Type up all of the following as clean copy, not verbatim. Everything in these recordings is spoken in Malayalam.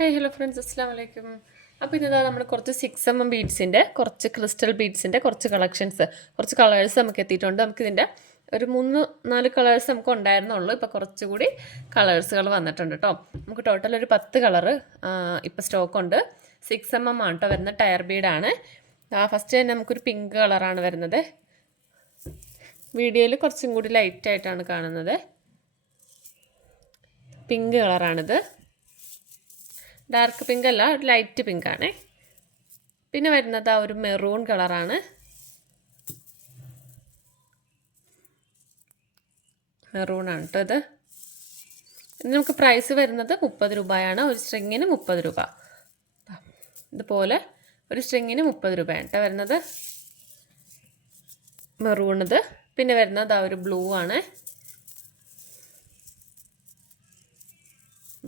ഹായ് ഹലോ ഫ്രണ്ട്സ്, അസ്സാം വലൈക്കും. അപ്പോൾ ഇതാ നമ്മൾ കുറച്ച് 6mm ബീഡ്സിൻ്റെ കുറച്ച് ക്രിസ്റ്റൽ ബീഡ്സിൻ്റെ കുറച്ച് കളക്ഷൻസ്, കുറച്ച് കളേഴ്സ് നമുക്ക് എത്തിയിട്ടുണ്ട്. നമുക്കിതിൻ്റെ ഒരു 3-4 കളേഴ്സ് നമുക്ക് ഉണ്ടായിരുന്നുള്ളൂ. ഇപ്പോൾ കുറച്ചുകൂടി കളേഴ്സുകൾ വന്നിട്ടുണ്ട് കേട്ടോ. നമുക്ക് ടോട്ടൽ ഒരു 10 കളറ് ഇപ്പോൾ സ്റ്റോക്കുണ്ട്. 6mm ആണ് കേട്ടോ വരുന്നത്. ടയർ ബീഡാണ്. ഫസ്റ്റ് തന്നെ നമുക്കൊരു പിങ്ക് കളറാണ് വരുന്നത്. വീഡിയോയിൽ കുറച്ചും കൂടി ലൈറ്റായിട്ടാണ് കാണുന്നത്. പിങ്ക് കളറാണിത്. ഡാർക്ക് പിങ്ക് അല്ല, ഒരു ലൈറ്റ് പിങ്ക് ആണ്. പിന്നെ വരുന്നത് ആ ഒരു മെറൂൺ കളറാണ്. മെറൂണാണ് കേട്ടോ ഇത്. നമുക്ക് പ്രൈസ് വരുന്നത് 30 രൂപയാണ്. ഒരു സ്ട്രിങ്ങിന് 30 രൂപ. ഇതുപോലെ ഒരു സ്ട്രിങ്ങിന് 30 രൂപയാണ് കേട്ടോ വരുന്നത്. മെറൂണിത്. പിന്നെ വരുന്നത് ആ ഒരു ബ്ലൂ ആണ്.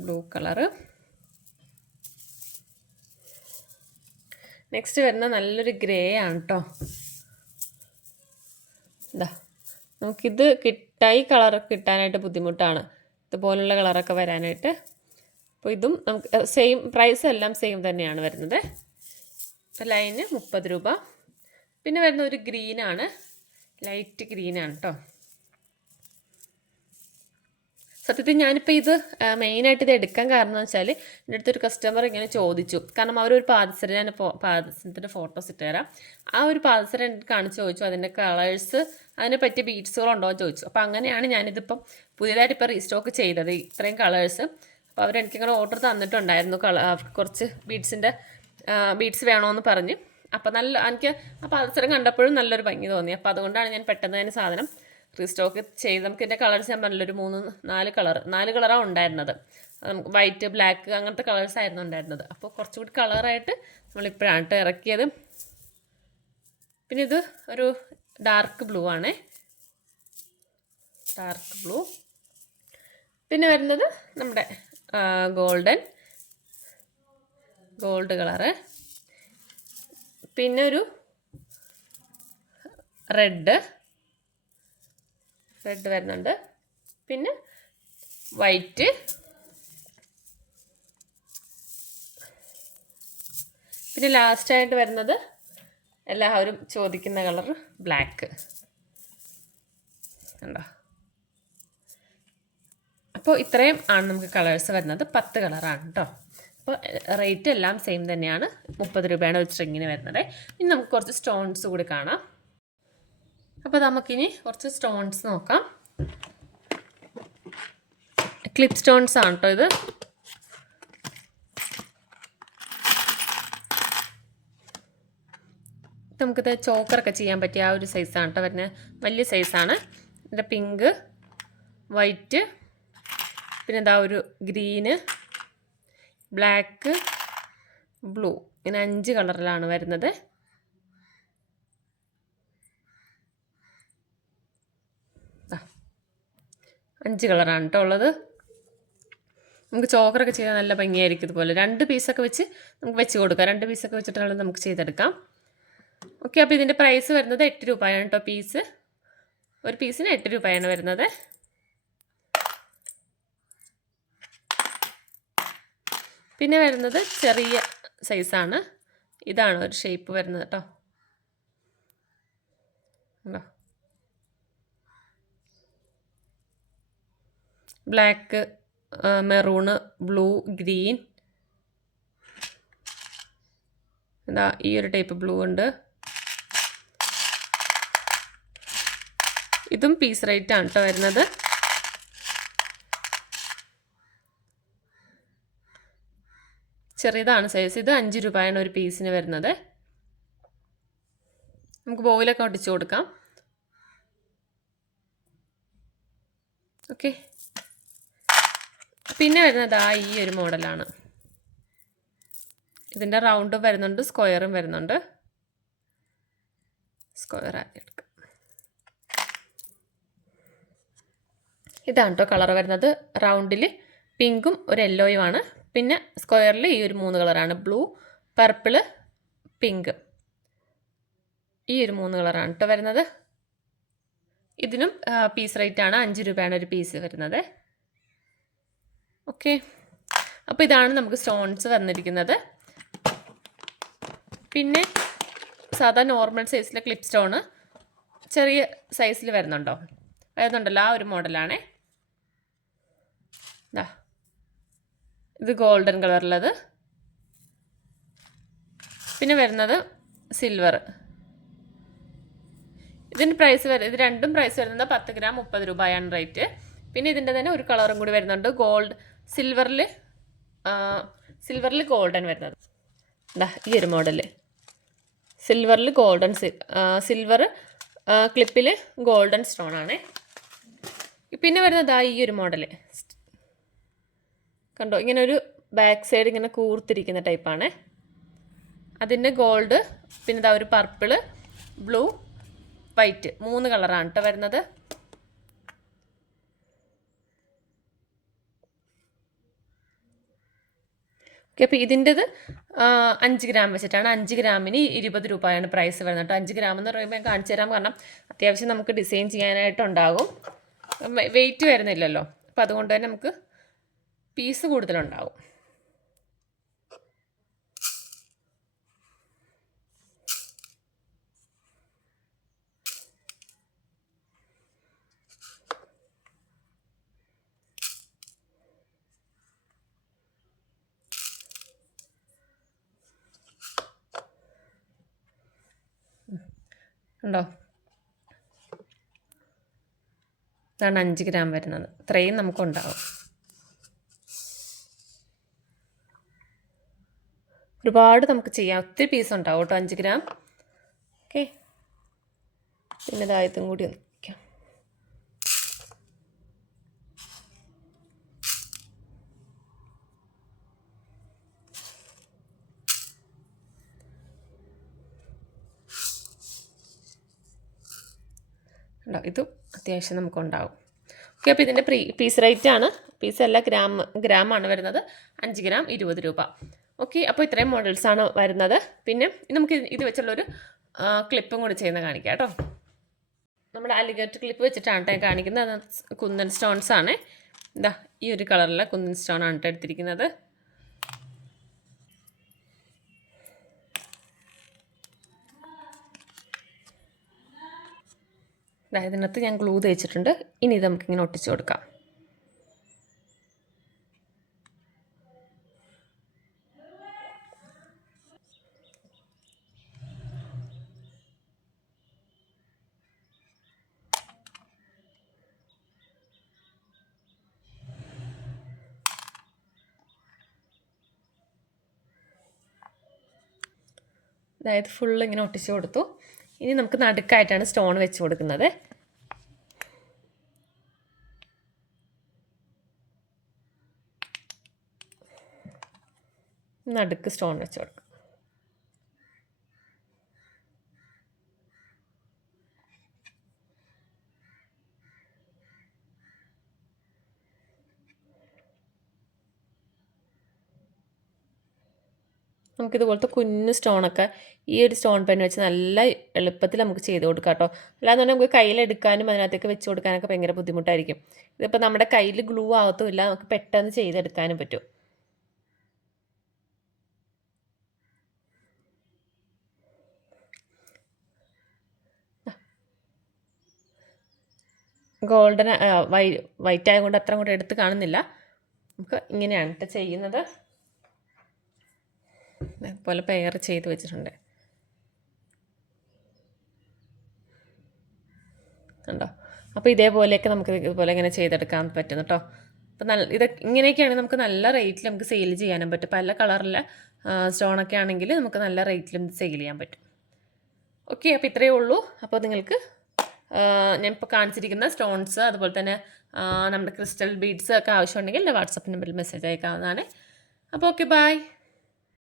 Blue colour. നെക്സ്റ്റ് വരുന്ന നല്ലൊരു ഗ്രേ ആണ് കേട്ടോ. ഇതാ നമുക്കിത് ഈ കളർ കിട്ടാനായിട്ട് ബുദ്ധിമുട്ടാണ്, ഇതുപോലുള്ള കളറൊക്കെ വരാനായിട്ട്. അപ്പോൾ ഇതും നമുക്ക് സെയിം പ്രൈസ്, എല്ലാം സെയിം തന്നെയാണ് വരുന്നത്. ലൈന് 30 രൂപ. പിന്നെ വരുന്ന ഒരു ഗ്രീനാണ്, ലൈറ്റ് ഗ്രീനാണ് കേട്ടോ. സത്യത്തിൽ ഞാനിപ്പോൾ ഇത് മെയിനായിട്ട് ഇത് എടുക്കാൻ കാരണം എന്ന് വെച്ചാൽ എൻ്റെ അടുത്തൊരു കസ്റ്റമർ ഇങ്ങനെ ചോദിച്ചു. കാരണം അവരൊരു പാദസരം, ഞാൻ പാദസരത്തിൻ്റെ ഫോട്ടോസ് ഇട്ട് തരാം. ആ ഒരു പാദസരം എനിക്ക് കാണിച്ച് ചോദിച്ചു, അതിൻ്റെ കളേഴ്സ്, അതിനെ പറ്റിയ ബീഡ്സുകളുണ്ടോ എന്ന് ചോദിച്ചു. അപ്പോൾ അങ്ങനെയാണ് ഞാനിതിപ്പം പുതിയതായിട്ട് ഇപ്പോൾ റീസ്റ്റോക്ക് ചെയ്തത്, ഇത്രയും കളേഴ്സ്. അപ്പോൾ അവരെനിക്കിങ്ങനെ ഓർഡർ തന്നിട്ടുണ്ടായിരുന്നു കുറച്ച് ബീഡ്സ് വേണമെന്ന് പറഞ്ഞ്. അപ്പോൾ എനിക്ക് ആ പാദസരം കണ്ടപ്പോഴും നല്ലൊരു ഭംഗി തോന്നി. അപ്പോൾ അതുകൊണ്ടാണ് ഞാൻ പെട്ടെന്ന് തന്നെ സാധനം റീസ്റ്റോക്ക് ചെയ്ത്. നമുക്ക് ഇതിൻ്റെ കളേഴ്സ് ഞാൻ പറഞ്ഞില്ല, ഒരു 4 കളറാണ് ഉണ്ടായിരുന്നത്. നമുക്ക് വൈറ്റ്, ബ്ലാക്ക് അങ്ങനത്തെ കളേഴ്സ് ആയിരുന്നു ഉണ്ടായിരുന്നത്. അപ്പോൾ കുറച്ചുകൂടി കളറായിട്ട് നമ്മളിപ്പോഴാണ് ഇറക്കിയത്. പിന്നെ ഇത് ഒരു ഡാർക്ക് ബ്ലൂ ആണ്, ഡാർക്ക് ബ്ലൂ. പിന്നെ വരുന്നത് നമ്മുടെ ഗോൾഡ് കളറ്. പിന്നെ ഒരു റെഡ് വരുന്നുണ്ട്. പിന്നെ വൈറ്റ്. പിന്നെ ലാസ്റ്റായിട്ട് വരുന്നത് എല്ലാവരും ചോദിക്കുന്ന കളർ ബ്ലാക്ക് ഉണ്ടോ. അപ്പോൾ ഇത്രയും ആണ് നമുക്ക് കളേഴ്സ് വരുന്നത്. 10 കളറാണ് കേട്ടോ. അപ്പോൾ റേറ്റ് എല്ലാം സെയിം തന്നെയാണ്. 30 രൂപയാണ് ഒരു സ്ട്രിങ്ങിന് വരുന്നത്. ഇനി നമുക്ക് കുറച്ച് സ്റ്റോൺസ് കൂടി കാണാം. അപ്പോൾ നമുക്കിനി കുറച്ച് സ്റ്റോൺസ് നോക്കാം. ക്ലിപ്പ് സ്റ്റോൺസ് ആണ് കേട്ടോ ഇത്. നമുക്കിത് ചോക്കറൊക്കെ ചെയ്യാൻ പറ്റിയ ആ ഒരു സൈസാണ് കേട്ടോ വരുന്നത്. വലിയ സൈസാണ്. ഇതിൻ്റെ പിങ്ക്, വൈറ്റ്, പിന്നെ എന്താ ഒരു ഗ്രീന്, ബ്ലാക്ക്, ബ്ലൂ, ഇങ്ങനെ 5 കളറിലാണ് വരുന്നത്. അഞ്ച് കളറാണ് കേട്ടോ ഉള്ളത്. നമുക്ക് ചോക്കറൊക്കെ ചെയ്താൽ നല്ല ഭംഗിയായിരിക്കും. ഇതുപോലെ 2 പീസൊക്കെ വെച്ച് നമുക്ക് വെച്ച് കൊടുക്കാം. 2 പീസൊക്കെ വെച്ചിട്ടുള്ളത് നമുക്ക് ചെയ്തെടുക്കാം. ഓക്കെ. അപ്പോൾ ഇതിൻ്റെ പ്രൈസ് വരുന്നത് 8 രൂപയാണ് കേട്ടോ പീസ്. ഒരു പീസിന് 8 രൂപയാണ് വരുന്നത്. പിന്നെ വരുന്നത് ചെറിയ സൈസാണ്. ഇതാണ് ഒരു ഷേപ്പ് വരുന്നത് കേട്ടോ. ബ്ലാക്ക്, മെറൂണ്, ബ്ലൂ, ഗ്രീൻ, എന്താ ഈ ഒരു ടൈപ്പ് ബ്ലൂ ഉണ്ട്. ഇതും പീസ് റേറ്റ് ആണ് കേട്ടോ വരുന്നത്. ചെറിയതാണ് സൈസ്. ഇത് 5 രൂപയാണ് ഒരു പീസിന് വരുന്നത്. നമുക്ക് ബോയിലൊക്കെ ഒട്ടിച്ചു കൊടുക്കാം. ഓക്കെ. പിന്നെ വരുന്നത് ഈ ഒരു മോഡലാണ്. ഇതിൻ്റെ റൗണ്ടും വരുന്നുണ്ട്, സ്ക്വയറും വരുന്നുണ്ട്. സ്ക്വയർ ആക്കി എടുക്കാം. ഇതാണ് കേട്ടോ കളർ വരുന്നത്. റൗണ്ടിൽ പിങ്കും ഒരു യെല്ലോയുമാണ്. പിന്നെ സ്ക്വയറിൽ ഈ ഒരു 3 കളറാണ്, ബ്ലൂ, പർപ്പിള്, പിങ്ക്. ഈ ഒരു 3 കളറാണ് കേട്ടോ വരുന്നത്. ഇതിനും പീസ് റേറ്റ് ആണ്. 5 രൂപയാണ് ഒരു പീസ് വരുന്നത്. ഓക്കെ. അപ്പോൾ ഇതാണ് നമുക്ക് സ്റ്റോൺസ് വന്നിരിക്കുന്നത്. പിന്നെ സാധാ നോർമൽ സൈസിലെ ക്ലിപ്പ് സ്റ്റോണ് ചെറിയ സൈസിൽ വരുന്നുണ്ടല്ലോ, ആ ഒരു മോഡലാണേ. ഇത് ഗോൾഡൻ കളറുള്ളത്. പിന്നെ വരുന്നത് സിൽവർ. ഇതിൻ്റെ ഇത് രണ്ടും പ്രൈസ് വരുന്നത് 10 ഗ്രാം 30 രൂപയാണ് റേറ്റ്. പിന്നെ ഇതിൻ്റെ തന്നെ ഒരു കളറും കൂടി വരുന്നുണ്ട്, സിൽവറിൽ ഗോൾഡൻ വരുന്നത്. ഈ ഒരു മോഡല് സിൽവറിൽ ഗോൾഡൻ, സിൽവർ ക്ലിപ്പിൽ ഗോൾഡൻ സ്റ്റോൺ ആണ്. പിന്നെ വരുന്നത് ഈ ഒരു മോഡല് കണ്ടോ, ഇങ്ങനെ ഒരു ബാക്ക് സൈഡ് ഇങ്ങനെ കൂർത്തിരിക്കുന്ന ടൈപ്പാണ്. അതിൻ്റെ ഗോൾഡ്, പിന്നെ ഒരു പർപ്പിള്, ബ്ലൂ, വൈറ്റ് 3 കളറാണ് കേട്ടോ വരുന്നത്. ഓക്കെ, അപ്പോൾ ഇതിൻ്റെത് 5 ഗ്രാം വെച്ചിട്ടാണ്. 5 ഗ്രാമിന് 20 രൂപയാണ് പ്രൈസ് വരുന്നത് കേട്ടോ. 5 ഗ്രാം എന്ന് പറയുമ്പോൾ ഞാൻ കാണിച്ചു തരാം, കാരണം അത്യാവശ്യം നമുക്ക് ഡിസൈൻ ചെയ്യാനായിട്ടുണ്ടാകും. വെയിറ്റ് വരുന്നില്ലല്ലോ, അപ്പോൾ അതുകൊണ്ട് തന്നെ നമുക്ക് പീസ് കൂടുതലുണ്ടാകും. ഉണ്ടോ, ഇതാണ് 5 ഗ്രാം വരുന്നത്. ഇത്രയും നമുക്കുണ്ടാവും. ഒരുപാട് നമുക്ക് ചെയ്യാം, ഒത്തിരി പീസ് ഉണ്ടാവും കേട്ടോ 5 ഗ്രാം. ഓക്കെ, പിന്നെ ഇതായതും കൂടി ഒന്ന് വയ്ക്കാം. ഇതും അത്യാവശ്യം നമുക്കുണ്ടാവും. ഓക്കെ, അപ്പോൾ ഇതിൻ്റെ പീസ് റേറ്റാണ്, പീസല്ല ഗ്രാമാണ് വരുന്നത്. 5 ഗ്രാം 20 രൂപ. ഓക്കെ, അപ്പോൾ ഇത്രയും മോഡൽസാണ് വരുന്നത്. പിന്നെ നമുക്ക് ഇത് വെച്ചുള്ളൊരു ക്ലിപ്പും കൂടി ചെയ്യുന്ന കാണിക്കാം കേട്ടോ. നമ്മുടെ അലിഗേറ്റർ ക്ലിപ്പ് വെച്ചിട്ടാണ് കേട്ടോ കാണിക്കുന്നത്. കുന്തൻ സ്റ്റോൺസ് ആണ്. ഈ ഒരു കളറിലെ കുന്തൻ സ്റ്റോൺ ആണ് കേട്ടോ എടുത്തിരിക്കുന്നത്. ഇതിനകത്ത് ഞാൻ ഗ്ലൂ തേച്ചിട്ടുണ്ട്. ഇനി ഇത് നമുക്കിങ്ങനെ ഒട്ടിച്ചു കൊടുക്കാം. അതായത് ഫുള്ള് ഇങ്ങനെ ഒട്ടിച്ചു കൊടുത്തു. ഇനി നമുക്ക് നടുക്കായിട്ടാണ് സ്റ്റോൺ വെച്ച് കൊടുക്കുന്നത്. നടുക്ക് സ്റ്റോൺ വെച്ച് കൊടുക്കും. നമുക്കിതുപോലത്തെ കുഞ്ഞു സ്റ്റോണൊക്കെ ഈ ഒരു സ്റ്റോൺ പെൻ വെച്ച് നല്ല എളുപ്പത്തിൽ നമുക്ക് ചെയ്ത് കൊടുക്കാം കേട്ടോ. അല്ലാന്നുണ്ടെങ്കിൽ നമുക്ക് കയ്യിലെടുക്കാനും അതിനകത്തേക്ക് വെച്ച് കൊടുക്കാനൊക്കെ ഭയങ്കര ബുദ്ധിമുട്ടായിരിക്കും. ഇതിപ്പോൾ നമ്മുടെ കയ്യിൽ ഗ്ലൂ ആകത്തുമില്ല, നമുക്ക് പെട്ടെന്ന് ചെയ്തെടുക്കാനും പറ്റും. ഗോൾഡൻ വൈറ്റ് ആയതുകൊണ്ട് അത്ര കൂടെ എടുത്ത് കാണുന്നില്ല. നമുക്ക് ഇങ്ങനെയാണ് കേട്ടോ ചെയ്യുന്നത്. അതുപോലെ പെയർ ചെയ്ത് വെച്ചിട്ടുണ്ട് കണ്ടോ. അപ്പോൾ ഇതേപോലെയൊക്കെ നമുക്ക് ഇതുപോലെ ഇങ്ങനെ ചെയ്തെടുക്കാൻ പറ്റും കേട്ടോ. അപ്പോൾ ഇങ്ങനെയൊക്കെയാണെങ്കിൽ നമുക്ക് നല്ല റേറ്റിൽ നമുക്ക് സെയിൽ ചെയ്യാനും പറ്റും. പല കളറിലെ സ്റ്റോണൊക്കെ ആണെങ്കിൽ നമുക്ക് നല്ല റേറ്റിലും സെയിൽ ചെയ്യാൻ പറ്റും. ഓക്കെ, അപ്പോൾ ഇത്രയേ ഉള്ളൂ. അപ്പോൾ നിങ്ങൾക്ക് ഞാൻ ഇപ്പോൾ കാണിച്ചിരിക്കുന്ന സ്റ്റോൺസ് അതുപോലെ തന്നെ നമ്മുടെ ക്രിസ്റ്റൽ ബീഡ്സ് ഒക്കെ ആവശ്യമുണ്ടെങ്കിൽ എൻ്റെ വാട്സപ്പ് നമ്പറിൽ മെസ്സേജ് അയക്കാവുന്നതാണ്. അപ്പോൾ ഓക്കെ, ബൈ.